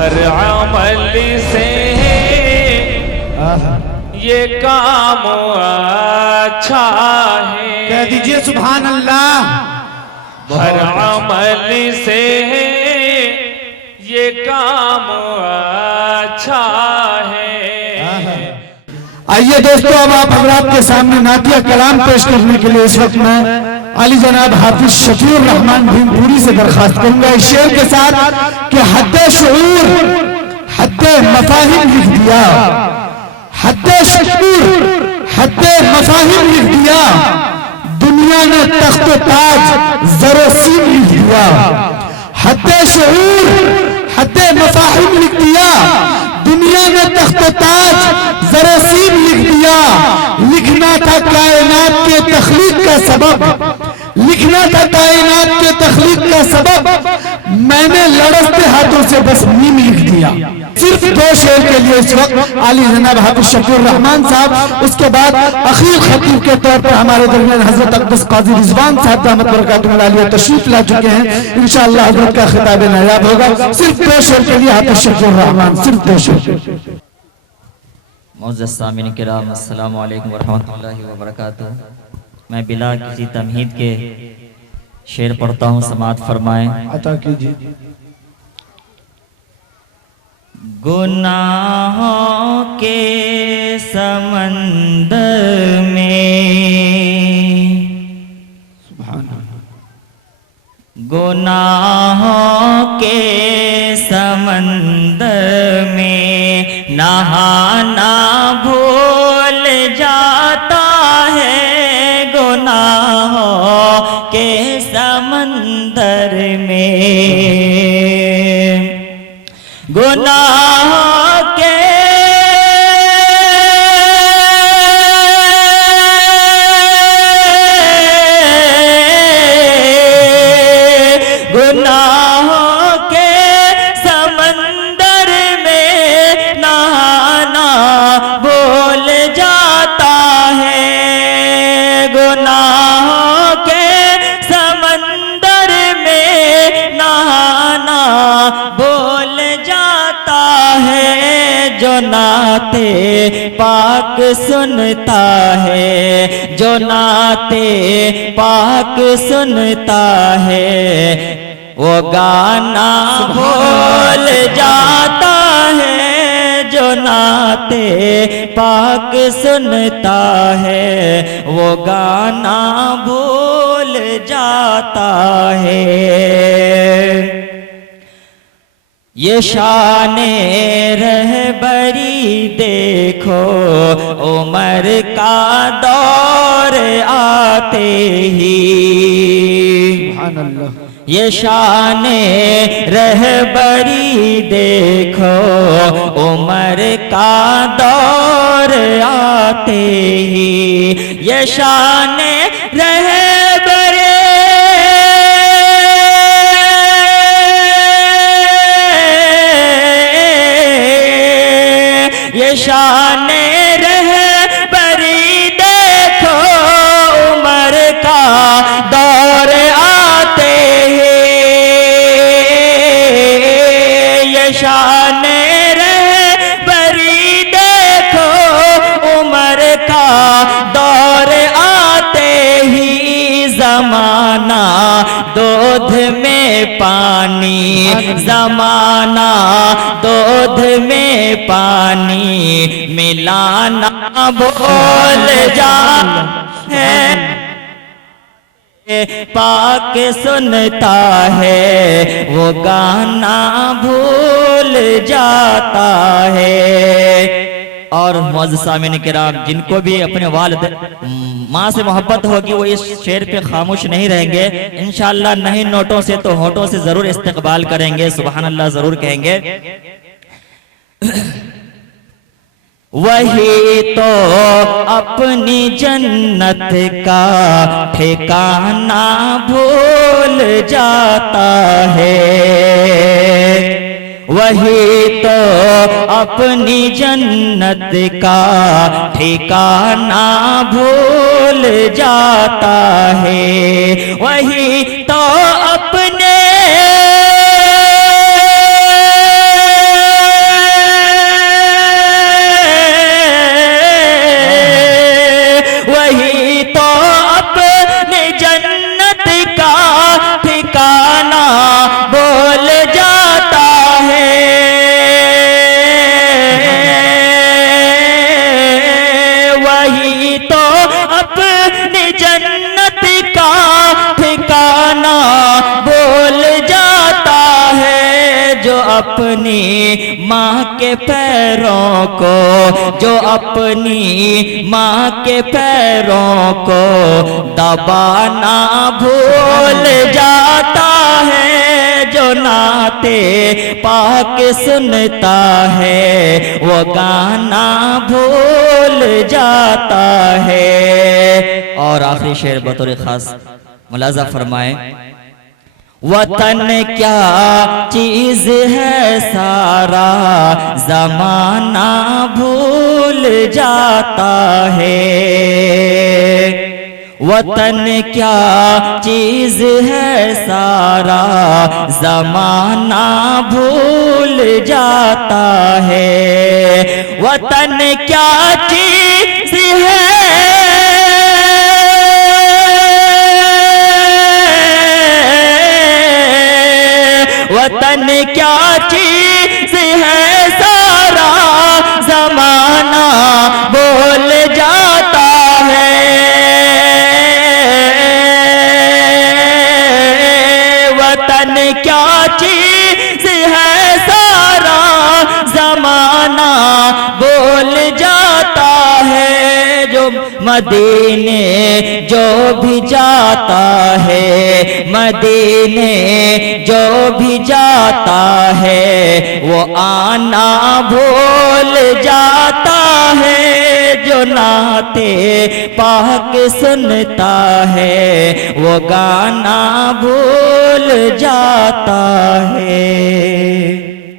ہر عمل سے یہ کام اچھا ہے. کہہ دیجئے سبحان اللہ. ہر عمل سے یہ کام اچھا ہے. آئیے دوستو اب آپ حضرات کے سامنے نعتیہ کلام پیش کرنے کے لیے اس وقت میں علی جناب حافظ شفیع الرحمن بھیم پوری سے درخواست کروں گا اس شعر کے ساتھ کہ حد شعور حد مفاہیم لکھ دیا، حد شعور حد مفاہیم لکھ دیا، دنیا نے تخت و تاج زر و سیم لکھ دیا. حد شعور حد مفاہیم لکھ دیا، دنیا نے تخت و تاج زر و سیم لکھ دیا. لکھنا تھا کائنات کے تخلیق کا سبب، لکھنا تھا کائنات کے تخلیق کا سبب، میں نے لڑزتے ہاتھوں سے بس میم لکھ دیا. صرف دو شعر کے لیے اس وقت علی جناب حافظ شفیع الرحمن صاحب، اس کے بعد اخیر خطیب کے طور پر ہمارے درمیان حضرت اقدس قاضی رضوان صاحب دامت برکاتہ العالیہ تشریف لا چکے ہیں. انشاءاللہ حضرت کا خطاب نایاب ہوگا. صرف دو شعر کے لیے حافظ شفیع الرحمن، صرف دو شعر. معزز سامعین کرام السلام علیکم ورحمۃ اللہ وبرکاتہ. میں بلا کسی تمہید کے شعر پڑھتا ہوں، سماعت فرمائیں. عطا کیجیے. گناہوں کے سمندر میں، گناہوں کے سمندر میں نہانا بھول جاتا ہے. گناہوں کے سمندر میں، گناہوں کے سمندر میں نہانا بھول جاتا ہے. گناہوں کے سمندر میں نہانا بھول جاتا ہے. جو نعت پاک سنتا ہے، جو نعت پاک سنتا ہے، وہ گانا بھول جاتا ہے. جو نعت پاک سنتا ہے، وہ گانا بھول جاتا ہے. یہ شان رہبری دیکھو عمر کا دور آتے ہی. سبحان اللہ. یہ شان رہبری دیکھو عمر کا دور آتے ہی. یہ شان رہبری، یہ شان رہبری دیکھو عمر کا دور آتے ہیں. یہ شان رہبری دیکھو عمر کا دور آتے ہی. زمانہ دودھ میں پانی، زمانہ دودھ میں پانی ملانا بھول جاتا ہے. پاک سنتا ہے، وہ گانا بھول جاتا ہے. اور معزز سامعین کرام، جن کو بھی اپنے والد ماں سے محبت ہوگی وہ اس شعر پہ خاموش نہیں رہیں گے. انشاءاللہ نہیں نوٹوں سے تو ہونٹوں سے ضرور استقبال کریں گے، سبحان اللہ ضرور کہیں گے. وہی تو اپنی جنت کا ٹھکانہ بھول جاتا ہے. وہی تو اپنی جنت کا ٹھکانہ بھول جاتا ہے. وہی تو اپنے اپنی ماں کے پیروں کو، جو اپنی ماں کے پیروں کو دبانا بھول جاتا ہے، جو نعتِ پاک سنتا ہے وہ گانا بھول جاتا ہے۔ اور آخری شعر بطور خاص ملاحظہ فرمائیں، وطن کیا چیز ہے سارا زمانہ بھول جاتا ہے، وطن کیا چیز ہے سارا زمانہ بھول جاتا ہے، وطن کیا چیز ہے وطن کیا چیز ہے سارا زمانہ بھول جاتا ہے، وطن کیا چیز ہے سارا زمانہ بھول جاتا ہے، جو مدینے جو بھی جاتا ہے، مدینے جو بھی جاتا ہے وہ آنا بھول جاتا ہے، جو نعتِ پاک سنتا ہے وہ گانا بھول جاتا ہے۔